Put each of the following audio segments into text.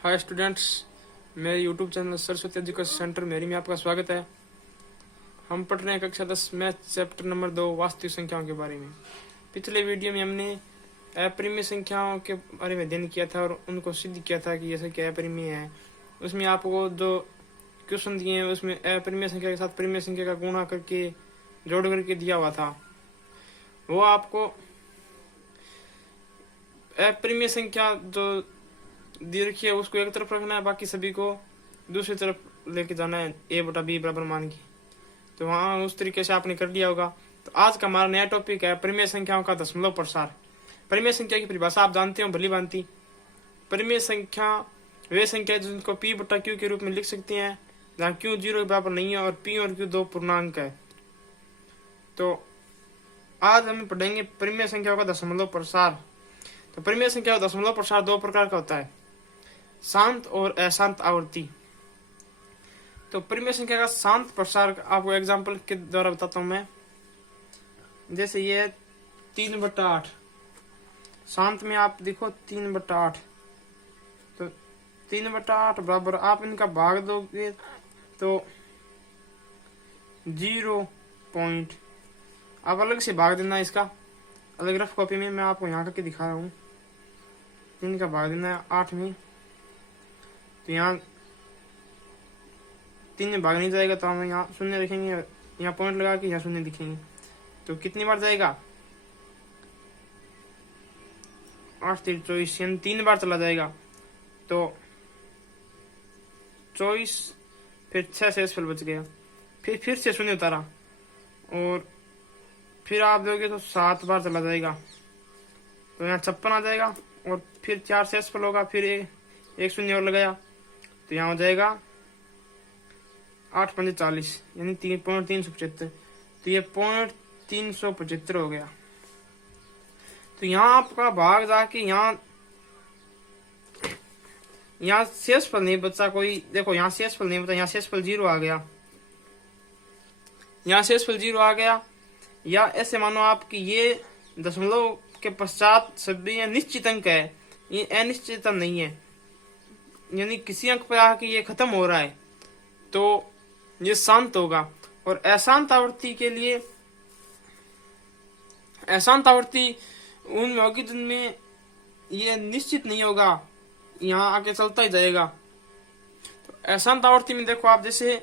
Hi students, मेरे YouTube channel Saraswati education centre मेरी में आपका स्वागत है। हम पढ़ रहे हैं कक्षा 10 मैथ चैप्टर नंबर 2 वास्तविक संख्याओं के बारे में। पिछले वीडियो में हमने अपरिमेय संख्याओं के बारे में अध्ययन किया था और उनको सिद्ध किया था कि यह संख्या अपरिमेय है। उसमें आपको जो क्वेश्चन दिए हैं उसमें अपरिमेय संख्या के साथ परिमेय संख्या का गुणा करके जोड़ करके दिया हुआ था। वो आपको अपरिमेय संख्या जो दी रखी है उसको एक तरफ रखना है, बाकी सभी को दूसरी तरफ लेके जाना है a बटा b बराबर मान की। तो वहाँ उस तरीके से आपने कर लिया होगा। तो आज का हमारा नया टॉपिक है परिमेय संख्याओं का दशमलव प्रसार। परिमेय संख्या की परिभाषा आप जानते हो भली भांति। परिमेय संख्या वे संख्या जिनको p बटा q के रूप में लिख सकते हैं जहाँ q 0 के बराबर नहीं है और p और q दो पूर्णांक है। तो आज हम पढ़ेंगे परिमेय संख्याओं का दशमलव प्रसार। तो परिमेय संख्या का दशमलव प्रसार दो प्रकार का होता है, शांत और अशांत आवृत्ति। तो परिमेय संख्या का शांत प्रसार आपको एग्जांपल के द्वारा बताता हूं मैं। जैसे ये 3/8 शांत में आप देखो 3/8, तो 3/8 बराबर आप इनका भाग दोगे तो 0 पॉइंट। आप अलग से भाग देना, इसका अलग रफ कॉपी में मैं आपको यहाँ करके दिखा रहा हूँ। इनका भाग देना है 8 में, तो यहाँ 3 में भाग नहीं जाएगा तो हम यहाँ शून्य रखेंगे, यहाँ पॉइंट लगा के यहाँ शून्य लिखेंगे। तो कितनी बार जाएगा 8 3 24, यानी 3 बार चला जाएगा। तो 24 फिर 6 शेषफल बच गया, फिर से शून्य उतारा और फिर आप दोगे तो 7 बार चला जाएगा, तो यहाँ 56 आ जाएगा और फिर 4 शेषफल होगा, फिर एक शून्य और लगाया तो यहाँ हो जाएगा 8 5 40, यानी 3.375। तो ये 375 हो गया। तो यहाँ आपका भाग जाके यहाँ शेषफल नहीं बचा कोई। देखो यहाँ शेषफल नहीं बचा, यहाँ शेषफल 0 आ गया, यहाँ शेषफल 0 आ गया। या ऐसे मानो आपकी ये दशमलव के पश्चात सभी निश्चित अंक है, ये अनिश्चित नहीं है, यानी किसी अंक पर आके ये खत्म हो रहा है तो ये शांत होगा। और अशांत आवृत्ति के लिए, अशांत आवृत्ति उनमें होगी जिनमें ये निश्चित नहीं होगा, यहाँ आके चलता ही जाएगा। तो अशांत आवृत्ति में देखो आप जैसे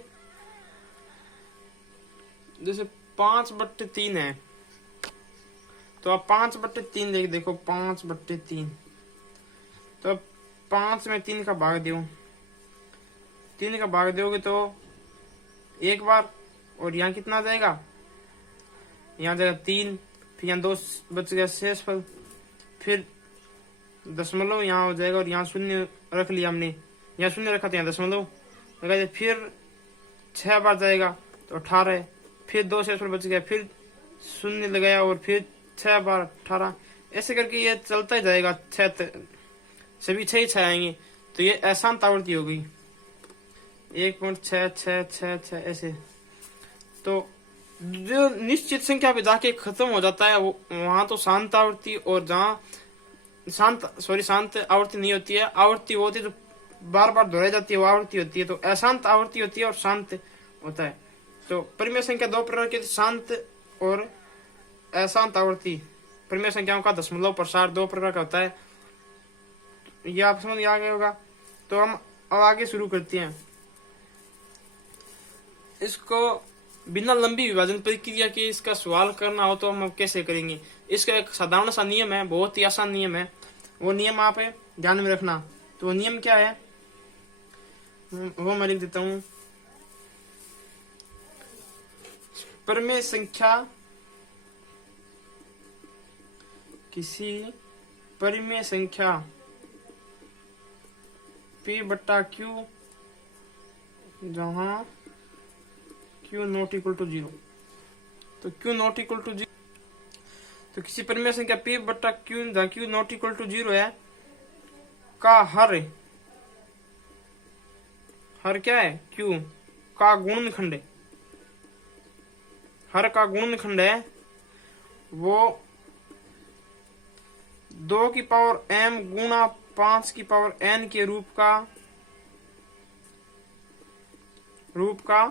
5/3 है, तो आप 5/3 देखो 5/3, तो 5 में 3 का भाग दो, 3 का भाग दोगे तो एक बार, और यहाँ कितना आ जाएगा, यहाँ जाएगा 3, फिर यहाँ 2 बच गया शेषफल, फिर दशमलव यहाँ हो जाएगा और यहाँ शून्य रख लिया हमने, यहाँ शून्य रखा था यहाँ दशमलव लगा, फिर 6 बार जाएगा तो 18, फिर 2 शेषफल बच गया, फिर शून्य लगाया और फिर 6 बार 18, ऐसे करके ये चलता ही जाएगा। 6 सभी 6 ही 6 आएंगे, तो ये अशांत आवृत्ति हो गई 1.66666 ऐसे। तो जो निश्चित संख्या पे जाके खत्म हो जाता है वो वहां तो शांत आवृत्ति, और जहाँ शांत आवृत्ति नहीं होती है, आवृत्ति वो होती है जो बार बार दोहराई जाती है, वो आवृत्ति होती है। तो अशांत आवृत्ति होती है और शांत होता है। तो परिमेय संख्या दो प्रकार की, शांत और अशांत आवृत्ति। परिमेय संख्याओं का दशमलव प्रसार दो प्रकार का होता है, ये आप समझ आ गए होगा। तो हम अब आगे शुरू करते हैं। इसको बिना लंबी विभाजन प्रक्रिया के इसका सवाल करना हो तो हम कैसे करेंगे। इसका एक साधारण सा नियम है, बहुत ही आसान नियम है, वो नियम आप ध्यान में रखना। तो वो नियम क्या है वो मैं लिख देता हूँ। परिमेय संख्या किसी परिमेय संख्या p बटा q जहां q नॉट इक्वल टू 0, तो q नॉट इक्वल टू 0, तो किसी परिमेय संख्या p बटा q जहां q नॉट इक्वल टू 0 है का हर क्या है, q का गुणनखंड है, हर का गुणनखंड है वो 2 की पावर m गुणा 5 की पावर n के रूप का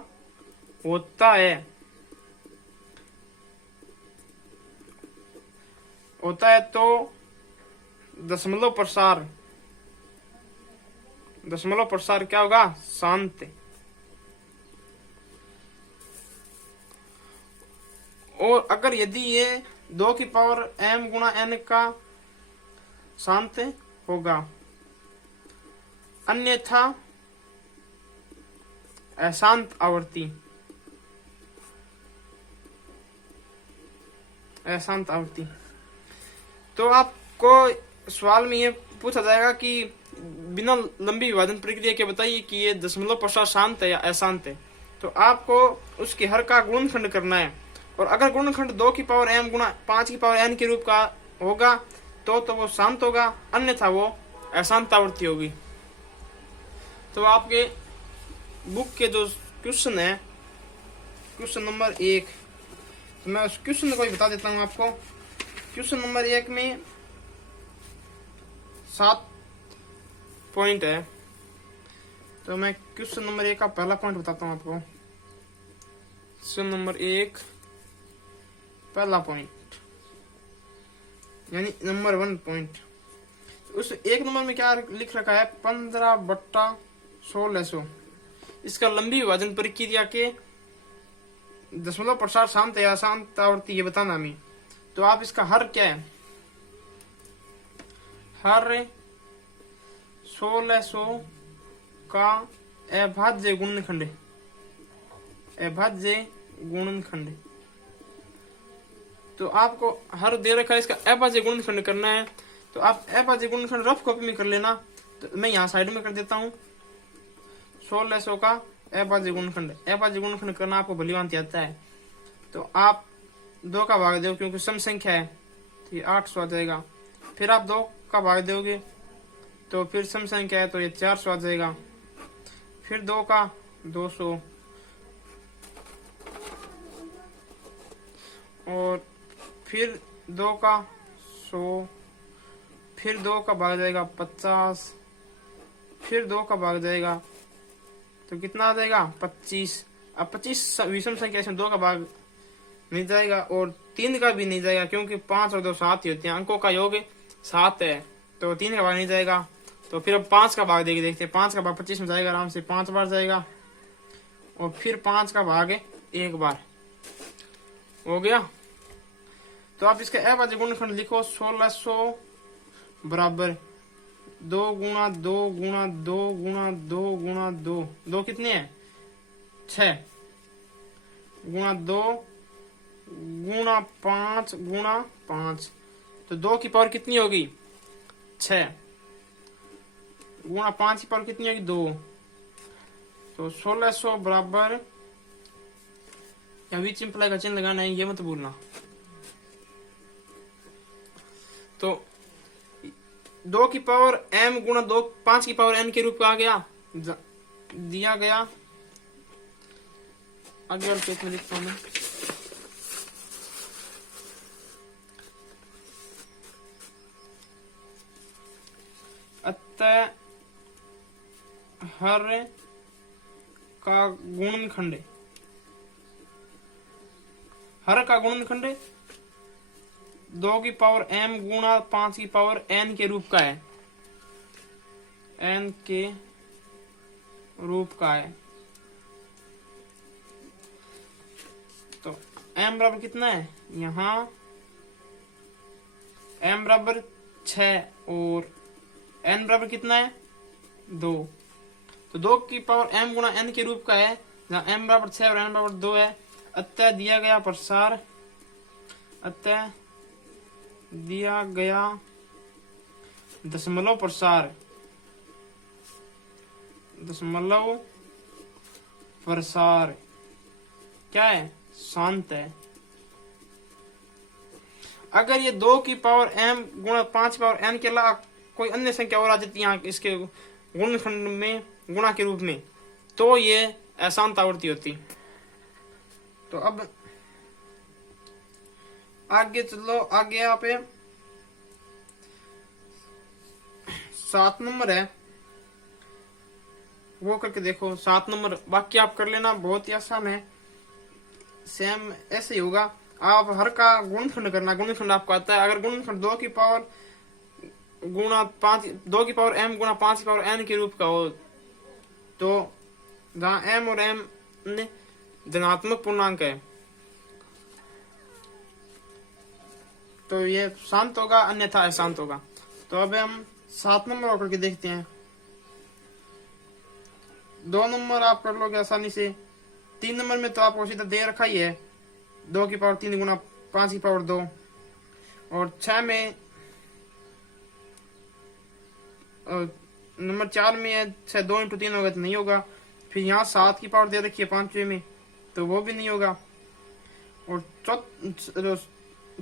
होता है तो दशमलव प्रसार क्या होगा? शांत। और अगर यदि ये 2 की पावर m गुणा n का शांत होगा, अन्यथा अशांत आवृत्ति तो आपको सवाल में ये पूछा जाएगा कि बिना लंबी विभाजन प्रक्रिया के बताइए कि ये दशमलव प्रसार शांत है या अशांत है। तो आपको उसके हर का गुणनखंड करना है, और अगर गुणनखंड 2 की पावर m गुणा 5 की पावर n के रूप का होगा तो वो शांत होगा, अन्यथा वो अशांत आवृत्ति होगी। तो आपके बुक के जो क्वेश्चन है, क्वेश्चन नंबर 1, तो मैं उस क्वेश्चन को ही बता देता हूँ आपको। क्वेश्चन नंबर 1 में 7 पॉइंट है, तो मैं क्वेश्चन नंबर 1 का पहला पॉइंट बताता हूँ आपको। क्वेश्चन नंबर 1 पहला पॉइंट यानी नंबर 1 पॉइंट। उस 1 नंबर में क्या लिख रखा है? 15/1600। इसका लंबी विभाजन प्रक्रिया के दशमलव प्रसार शांत या अशांत आवृत्ति ये बताना हमें। तो आप इसका हर क्या है? हर 1600 का अभाज्य गुणनखंड। तो आपको हर दे रखा है, इसका अभाज्य गुणनखंड करना है। तो आप अभाज्य गुणनखंड रफ कॉपी में कर लेना। तो मैं यहाँ साइड में कर देता हूँ। 1600 का अभाज्य गुणनखंड करना आपको भली भांति आता है। तो आप 2 का भाग दो, क्योंकि सम संख्या है तो ये 800 आ जाएगा। फिर आप 2 का भाग दोगे तो फिर सम संख्या है तो ये 400 आ जाएगा। फिर 2 का 200, और फिर 2 का 100, फिर 2 का भाग जाएगा 50, फिर 2 का भाग जाएगा तो कितना आ जाएगा? 25। अब 25 विषम संख्या इसमें 2 का भाग नहीं जाएगा और 3 का भी नहीं जाएगा, क्योंकि 5 और 2 7 ही होते हैं। अंकों का योग 7 है, तो 3 का भाग नहीं जाएगा। तो फिर अब 5 का भाग देखते हैं। 5 का भाग 25 में जाएगा, आराम से 5 बार जाएगा, और फिर 5 का भाग 1 बार हो गया। तो आप इसका अभाज्य गुणनखंड लिखो। 1600 बराबर 2 गुणा 2 गुणा 2 गुणा 2 गुणा 2, 2 कितने हैं? 6 गुणा 2 गुणा 5 गुणा 5। तो 2 की पावर कितनी होगी? 6 गुणा 5 की पावर कितनी होगी? 2। तो 1600 बराबर, या बीच इम्प्लाई का चिन्ह लगाना है, ये मत भूलना। तो 2 की पावर m गुणा 2 5 की पावर n के रूप का आ गया, दिया गया। आगे वाले पेज में लिखता हूं मैं। अतः हर का गुणनखंड, हर का गुणनखंड 2 की पावर m गुणा 5 की पावर n के रूप का है, n के रूप का है। तो m बराबर कितना है? यहाँ m बराबर 6 और n बराबर कितना है? 2। तो 2 की पावर m गुणा n के रूप का है, जहाँ m बराबर 6 और n बराबर 2 है। अतः दिया गया प्रसार, अतः दिया गया दशमलव प्रसार, दशमलव प्रसार क्या है? शांत है। अगर ये 2 की पावर m गुणा 5 की पावर n के अलावा कोई अन्य संख्या और आ जाती है यहाँ इसके गुणनखंड में गुणा के रूप में, तो ये अशांत आवृत्ति होती। तो अब आगे चलो, आगे यहाँ पे 7 नंबर है वो करके देखो। 7 नंबर बाकी आप कर लेना, बहुत ही आसान है। सेम ऐसे ही होगा। आप हर का गुणनखंड करना, गुणनखंड आपको आता है। अगर गुणनखंड 2 की पावर गुणा 5, 2 की पावर m गुणा 5 की पावर n के रूप का हो, तो जहां m और m धनात्मक पूर्णांक है तो ये शांत होगा, अन्यथा अशांत होगा। तो अब हम 7 नंबर होकर के देखते हैं। 2 नंबर आप कर लोगे आसानी से। 3 नंबर में तो आपको सीधा दे रखा ही है 2 की पावर 3 गुणा 5 की पावर 2। और 6 में नंबर 4 में है 6, 2 इंटू 3 होगा तो नहीं होगा। फिर यहाँ 7 की पावर दे रखी है 5वें में, तो वो भी नहीं होगा। और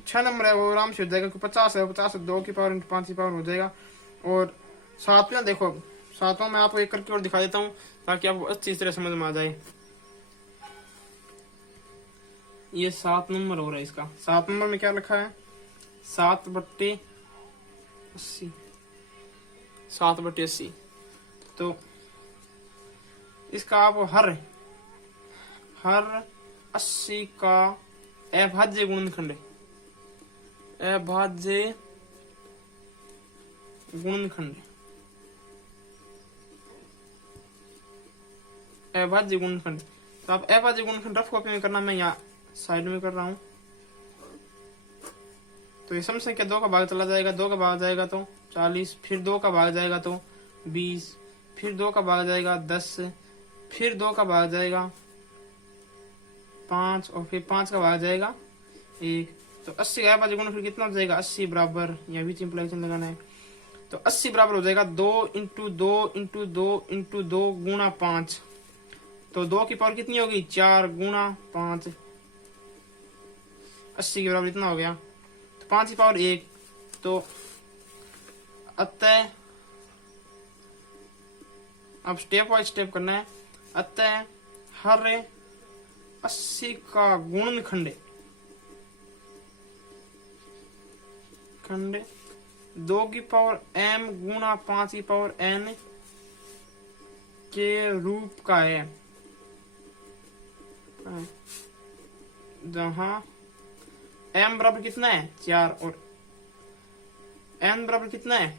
6 नंबर है वो आराम से हो जाएगा क्योंकि 50 है, 50 2 की पावर इंटू 5 की पावर हो जाएगा। और 7वां देखो, 7वां मैं आपको एक करके और दिखा देता हूँ ताकि आपको अच्छी तरह समझ में आ जाए। ये 7 नंबर हो रहा है इसका। 7 नंबर में क्या लिखा है? 7/80, 7/80। तो इसका आप हर 80 का अभाज्य गुणनखंड, अभाज्य गुणनखंड, अभाज्य गुणनखंड। तो आप अभाज्य गुणनखंड रफ कॉपी में करना, मैं यहाँ साइड में कर रहा हूं। तो ये सम संख्या 2 का भाग चला जाएगा, 2 का भाग जाएगा तो 40, फिर 2 का भाग जाएगा तो 20, फिर 2 का भाग जाएगा 10, फिर 2 का भाग जाएगा 5 और फिर 5 का भाग जाएगा 1। तो 80 का अभाज्य गुणनखंड कितना हो जाएगा? 80 बराबर, यहाँ भी सिंपल एक्शन लगाना है। तो 80 बराबर हो जाएगा 2 इंटू 2 इंटू 2 इंटू 2 गुणा 5। तो 2 की पावर कितनी होगी? 4 गुणा 5, 80 के बराबर इतना हो गया। तो 5 की पावर 1। तो अतः अब स्टेप वाइज स्टेप करना है। अतः हर 80 का गुणनखंड खंड 2 की पावर m गुणा 5 की पावर n के रूप का है, जहां m बराबर कितना है? 4 और n बराबर कितना है?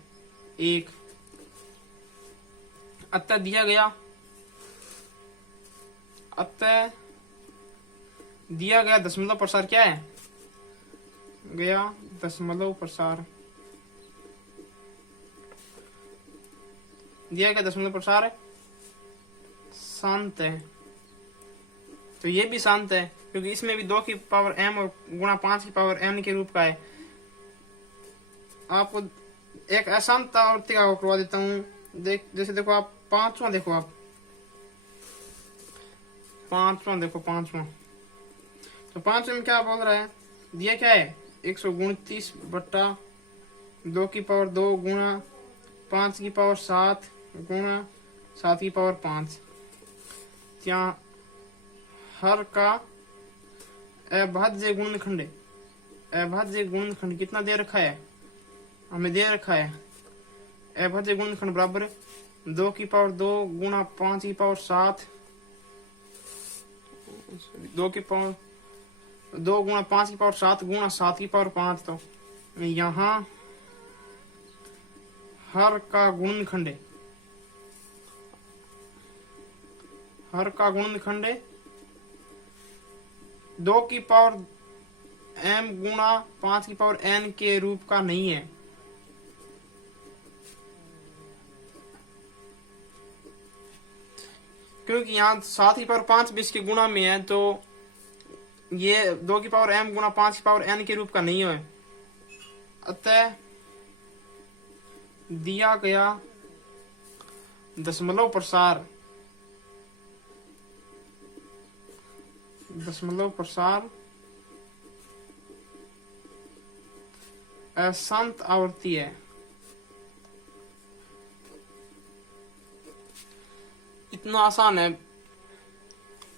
1। अतः दिया गया, अतः दिया गया दशमलव प्रसार क्या है? गया दशमलव प्रसार, दिया गया दशमलव प्रसार शांत है। तो ये भी शांत है क्योंकि इसमें भी 2 की पावर m और गुणा 5 की पावर n के रूप का है। आपको एक अशांत आवृत्ति का करवा देता हूँ। जैसे देखो आप 5वां देखो, आप 5वां देखो, 5वां। तो 5वें में क्या बोल रहा है? दिया क्या है? 129 बट्टा 2 की पावर 2 गुणा 5 की पावर 7 गुणा 7 की पावर 5। यहाँ हर का अभाज्य गुणनखंड, अभाज्य गुणनखंड कितना दे रखा है? हमें दे रखा है अभाज्य गुणनखंड बराबर 2 की पावर 2 गुणा 5 की पावर 7, 2 की पावर 2 गुणा 5 की पावर 7 गुणा 7 की पावर 5। तो यहाँ हर का गुणनखंड, हर का गुणनखंड 2 की पावर m गुणा 5 की पावर n के रूप का नहीं है। क्योंकि यहाँ 7 की पावर 5 भी इसके गुणा में है, तो ये 2 की पावर m गुणा 5 की पावर n के रूप का नहीं है। अतः दिया गया दशमलव प्रसार, दशमलव प्रसार अशांत आवृत्ति है। इतना आसान है।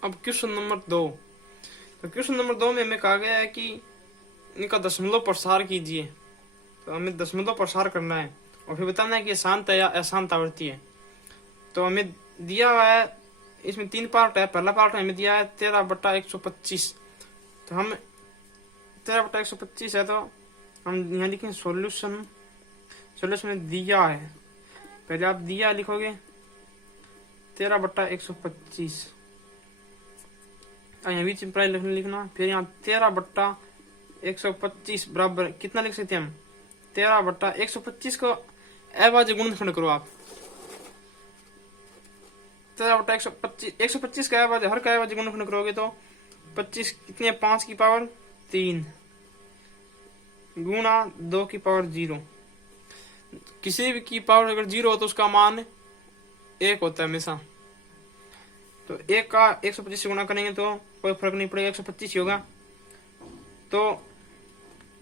अब क्वेश्चन नंबर 2। तो क्वेश्चन नंबर 2 में हमें कहा गया है कि इनका दशमलव प्रसार कीजिए। तो हमें दशमलव प्रसार करना है। और फिर बताना है कि ये शांत है या अशांत आवृत्ति है। तो हमें दिया हुआ है, इसमें 3 पार्ट है। पहला पार्ट हमें दिया है 13/125। तो हम 13/125 है, तो हम यहाँ लिखेंगे सॉल्यूशन। सॉल्यूशन में दिया है, पहले आप दिया लिखोगे 13/125, यहाँ बीच में प्राइस लिखना। फिर यहाँ 13/125 बराबर कितना लिख सकते हैं हम, 13/125 को अभाज्य गुणनखंड करो आप। 13/125, 125 का अभाज्य, हर का अभाज्य गुणनखंड करोगे तो 25 कितने, 5 की पावर 3 गुणा 2 की पावर 0। किसी भी की पावर अगर 0 हो तो उसका मान 1 होता है हमेशा। तो 1 का 125 से गुणा करेंगे तो कोई फर्क नहीं पड़ेगा, 125 ही होगा। तो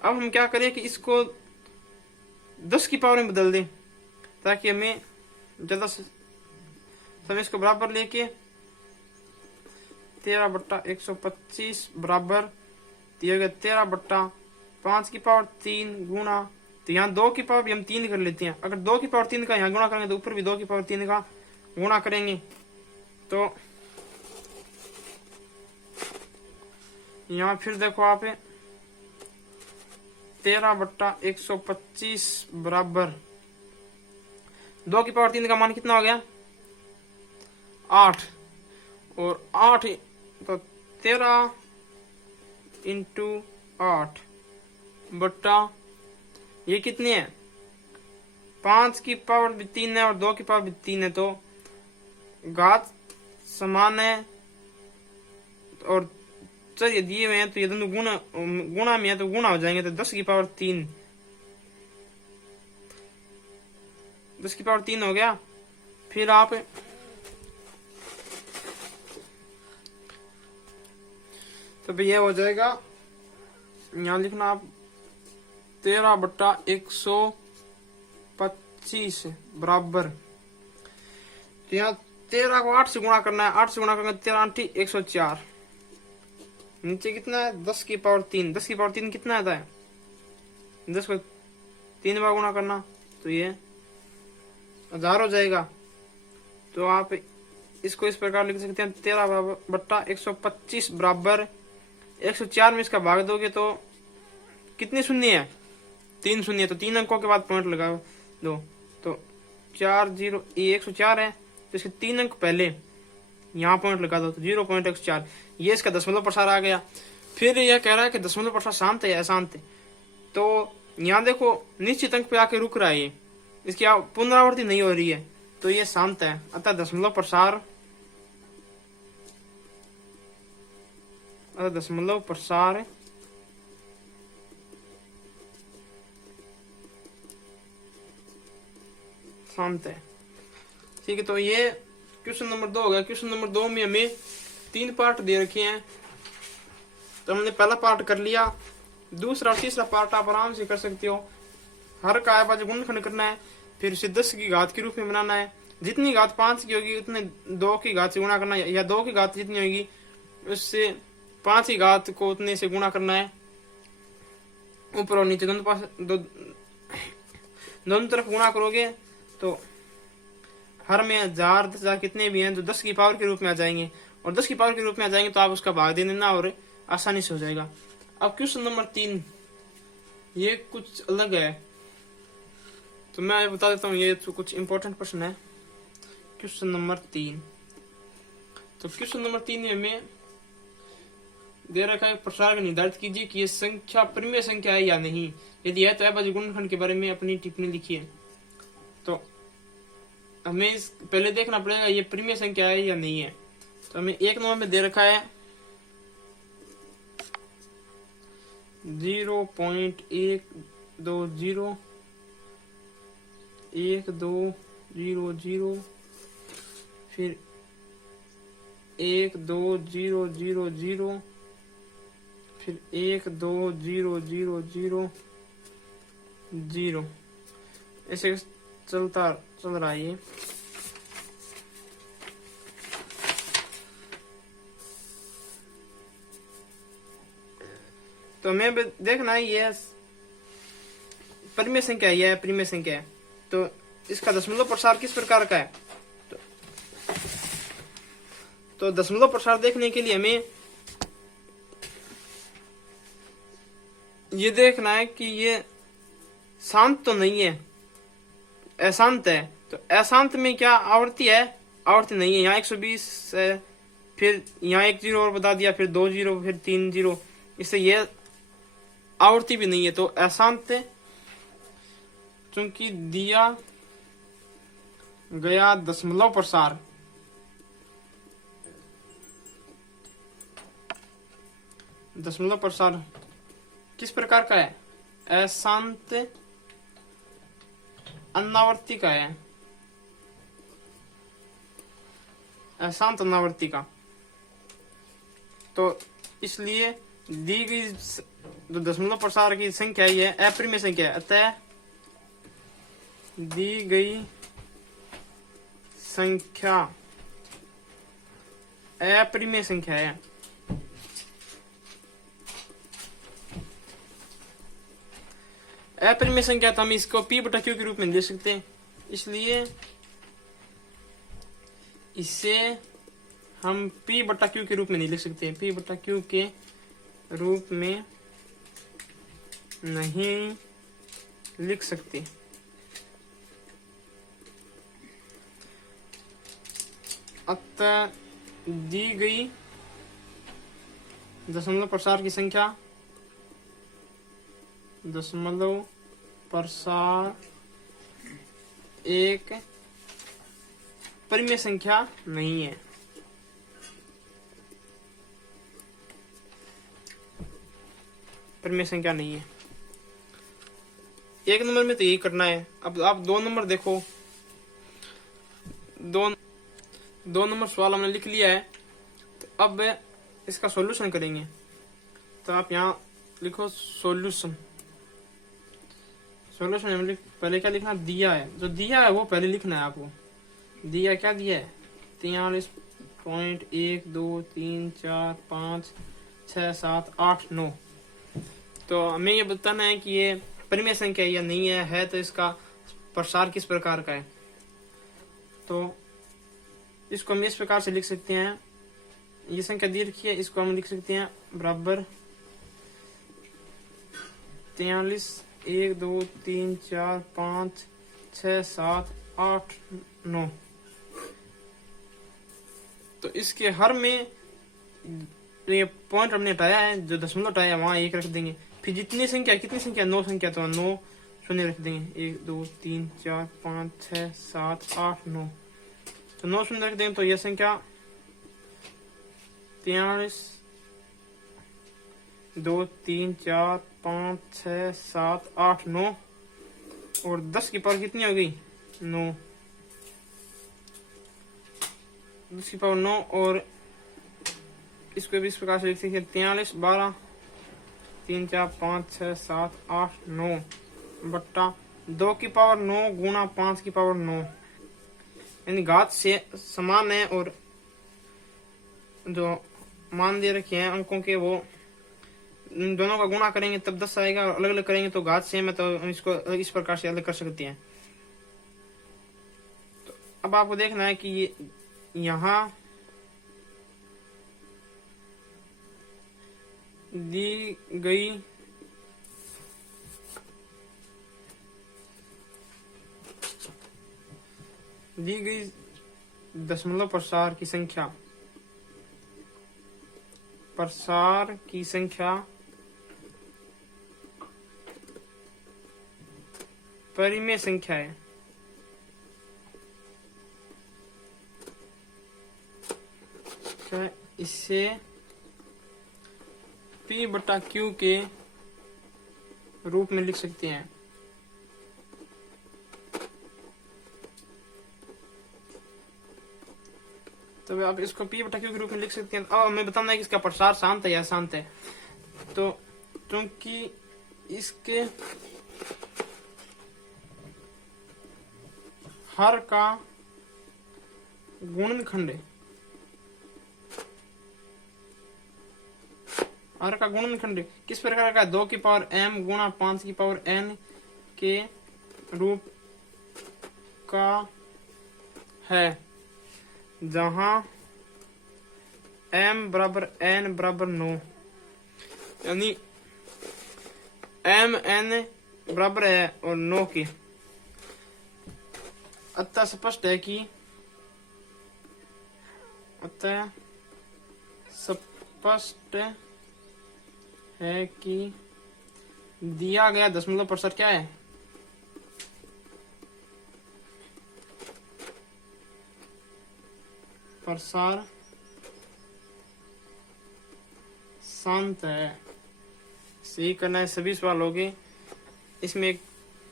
अब हम क्या करें कि इसको 10 की पावर में बदल दें, ताकि हमें ज्यादा समय इसको बराबर लेके 13/125 बराबर दिया गया 13/5 की पावर 3 गुणा, तो यहाँ 2 की पावर भी हम 3 कर लेते हैं। अगर 2 की पावर 3 का यहाँ गुणा करेंगे तो ऊपर भी 2 की पावर 3 का गुणा करेंगे। तो यहाँ फिर देखो आप 13/125 बराबर 2 की पावर 3 का मान कितना हो गया, 8। और 8 तो 13 इंटू 8 बट्टा ये कितनी है, 5 की पावर भी 3 है और 2 की पावर भी 3 है, तो घात समान है। और चलिए दिए हुए हैं तो ये दोनों गुणा में है तो गुणा हो जाएंगे, तो 10 की पावर 3, 10 की पावर 3 हो गया। फिर आप तो भैया हो जाएगा, यहाँ लिखना आप 13/125 बराबर, तो यहाँ 13 को 8 से गुणा करना है, 8 से गुणा करेंगे 13 104, नीचे कितना है 10 की पावर 3, 10 की पावर 3 कितना आता है, 10 को 3 बार गुणा करना तो ये 1000 हो जाएगा। तो आप इसको इस प्रकार लिख सकते हैं 13/125 बराबर 104 में इसका भाग दोगे तो कितने शून्य है, 3 शून्य, तो 3 अंकों के बाद पॉइंट लगा दो, तो 40 ये 104 है, तो इसके 3 अंक पहले यहाँ पॉइंट लगा दो, तो 0.104, ये इसका दशमलव प्रसार आ गया। फिर यह कह रहा है कि दशमलव प्रसार शांत है या अशांत है, तो यहाँ देखो निश्चित अंक पे आके रुक रहा है, ये इसकी पुनरावृत्ति नहीं हो रही है, तो ये शांत है। अतः दशमलव प्रसार शांत है। ठीक है, तो ये क्वेश्चन नंबर 2 हो गया। क्वेश्चन नंबर 2 में हमें 3 पार्ट दे रखे हैं, तो हमने पहला पार्ट कर लिया, दूसरा और तीसरा पार्ट आप आराम से कर सकते हो। हर का अभाज्य गुणनखंड करना है, फिर उसे 10 की घात के रूप में बनाना है, जितनी घात 5 की होगी उतने 2 की घात से गुणा करना है, या 2 की घात जितनी होगी उससे 5 की घात को उतने से गुणा करना है। ऊपर और नीचे दोनों तरफ गुणा करोगे तो हर में 1000 10,000 कितने भी हैं जो 10 की पावर के रूप में आ जाएंगे, और 10 की पावर के रूप में आ जाएंगे तो आप उसका भाग दे देना और आसानी से हो जाएगा। अब क्वेश्चन नंबर 3 ये कुछ अलग है, तो मैं बता देता हूँ, ये तो कुछ इंपॉर्टेंट प्रश्न है। क्वेश्चन नंबर 3, तो क्वेश्चन नंबर 3 में दे रखा है प्रसार निर्धारित कीजिए कि ये संख्या परिमेय संख्या है या नहीं, यदि है तो अभाज्य गुणनखंड के बारे में अपनी टिप्पणी लिखिए। तो हमें पहले देखना पड़ेगा ये परिमेय संख्या है या नहीं है। तो हमें 1 नंबर में दे रखा है 0.120 1200, फिर 12000, फिर 12000, ऐसे चल रहा है ये। तो हमें देखना है ये परिमेय संख्या है, परिमेय संख्या है। तो इसका दशमलव प्रसार किस प्रकार का है? तो दशमलव प्रसार देखने के लिए हमें ये देखना है कि ये शांत तो नहीं है, अशांत है। तो अशांत में क्या आवृत्ति है? आवृत्ति नहीं है। यहाँ 120 है, फिर यहाँ 1 जीरो और बता दिया, फिर 2 जीरो, फिर 3 जीरो, इससे ये आवृत्ति भी नहीं है। तो अशांत है, चूंकि दिया गया दशमलव प्रसार किस प्रकार का है? अशांत अनावर्ती का है, अशांत अनावर्ती का। तो इसलिए दी गई जो दशमलव प्रसार की संख्या है अपरिमेय संख्या है, अतः दी गई संख्या अपरिमेय संख्या है। अपरिमेय संख्या तो हम इसको P बटा Q के रूप में दे सकते हैं, इसलिए इसे हम P बटा Q के रूप में नहीं लिख सकते। P बटा Q के रूप में नहीं लिख सकते। अतः दी गई दशमलव प्रसार की संख्या दशमलव प्रसार एक परिमेय संख्या नहीं है। परिमेय संख्या नहीं है। एक नंबर में तो यही करना है। अब आप 2 नंबर देखो। दो नंबर सवाल हमने लिख लिया है। तो अब इसका सॉल्यूशन करेंगे। तो आप यहाँ लिखो सॉल्यूशन। सॉल्यूशन में पहले क्या लिखना? दिया है, जो दिया है वो पहले लिखना है आपको। दिया क्या दिया है? 43.123456789। तो हमें ये बताना है कि ये परिमेय संख्या या नहीं है तो इसका प्रसार किस प्रकार का है। तो इसको हम इस प्रकार से लिख सकते हैं। ये संख्या दी रखी है, इसको हम लिख सकते हैं बराबर 43 1 2 3 4 5 6 7 8 9। तो इसके हर में ये पॉइंट हमने हटाया है, जो दशमलव हटाया है वहां 1 रख देंगे। फिर कितनी संख्या 9 संख्या, तो 9 शून्य रख देंगे। 1 2 3 4 5 6 7 8 9। तो 9 शून्य रख देंगे तो यह संख्या 43 2 3 4 5 6 7 8 9 और 10 की पावर कितनी हो गई? 9। 10 की पावर 9 और इसको भी इस प्रकार से लिख सकते हैं 43 12 3 4 5 6 7 8 9 बट्टा 2 की पावर 9 गुणा 5 की पावर 9। यानी घात से समान है और जो मान दे रखे हैं अंकों के वो इन दोनों का गुणा करेंगे तब 10 आएगा, और अलग अलग करेंगे तो घात सेम है, तो इसको इस प्रकार से अलग कर सकते हैं। तो अब आपको देखना है कि ये यहाँ दी गई दशमलव प्रसार की संख्या परिमेय संख्या है। तो इससे P बटा Q के रूप में लिख सकते हैं। तो आप इसको P बटा Q के रूप में लिख सकते हैं। अब हमें बताना है कि इसका प्रसार शांत है या अशांत है। तो क्योंकि इसके हर का गुणनखंड है, हर का गुणनखंड किस प्रकार का? 2 की पावर m गुणा 5 की पावर n के रूप का है जहां m बराबर n बराबर 9, यानी m n बराबर है और 9 के। अतः स्पष्ट है कि दिया गया दशमलव प्रसार क्या है, प्रसार शांत है। सही करना है सभी सवाल हो गए। इसमें एक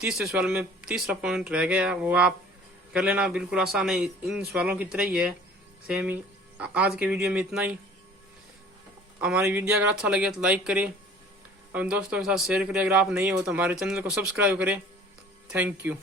तीसरे सवाल में तीसरा पॉइंट रह गया, वो आप कर लेना, बिल्कुल आसान है, इन सवालों की तरह ही है, सेम ही। आज के वीडियो में इतना ही। हमारी वीडियो अगर अच्छा लगे तो लाइक करें, अपने दोस्तों के साथ शेयर करें, अगर आप नहीं हो तो हमारे चैनल को सब्सक्राइब करें। Thank you.